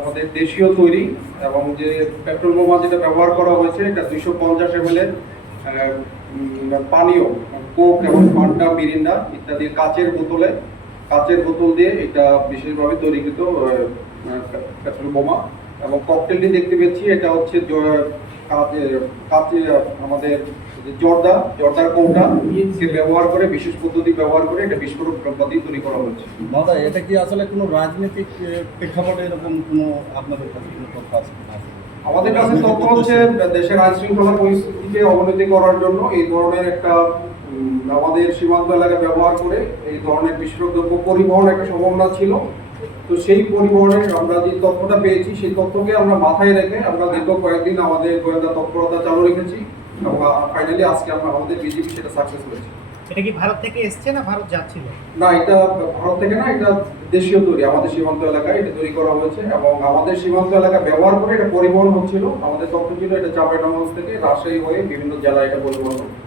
আমাদের দেশীয় তৈরি এবং যে পেট্রোল বোমা যেটা ব্যবহার করা হয়েছে, এটা দুইশো পঞ্চাশ এম এল পানীয়, কোক এবং ফান্টা মিরিন্ডা ইত্যাদি কাচের বোতলে, কাচের বোতল দিয়ে এটা বিশেষভাবে তৈরিকৃত পেট্রোল বোমা এবং ককটেলটি দেখতে পেয়েছি। এটা হচ্ছে কাচে- আমাদের জর্দা জর্দার কৌটা কে ব্যবহার করে বিশেষ পদ্ধতি ব্যবহার করে এটা বিস্ফোরক দ্রব্যাদি তৈরি করা হয়েছে দাদা এটা কি আসলে কোনো রাজনৈতিক প্রেক্ষাপটে এরকম কোনো আপনাদের কাছে কোনো তথ্য আছে? আমাদের কাছে তথ্য হচ্ছে দেশের আইন শৃঙ্খলা পরিস্থিতিকে অবনতি করার জন্য এই ধরনের একটা আমাদের সীমান্ত এলাকা ব্যবহার করে এই ধরনের বিস্ফোরক দ্রব্য পরিবহন একটা সম্ভাবনা ছিল তো সেই পরিবহনের আমরা যে তথ্যটা পেয়েছি সেই তথ্যকে আমরা মাথায় রেখে আমরা দীর্ঘ কয়েকদিন আমাদের গোয়েন্দা তৎপরতা চালু রেখেছি। এবং ফাইনালি আজকে আমরা আমাদের বিজেপি সেটা সাকসেস হয়েছে এটা কি ভারত থেকে এসছে না ভারত যাচ্ছিল? না এটা ভারত থেকে না এটা দেশীয় তৈরি আমাদের সীমান্ত এলাকায় এটা তৈরি করা হয়েছে এবং আমাদের সীমান্ত এলাকা ব্যবহার করে এটা পরিবহন হচ্ছিল। আমাদের তথ্য ছিল এটা চাঁপাইনগর থেকে রাজশাহী হয়ে বিভিন্ন জেলায় এটা পরিবহন হচ্ছে।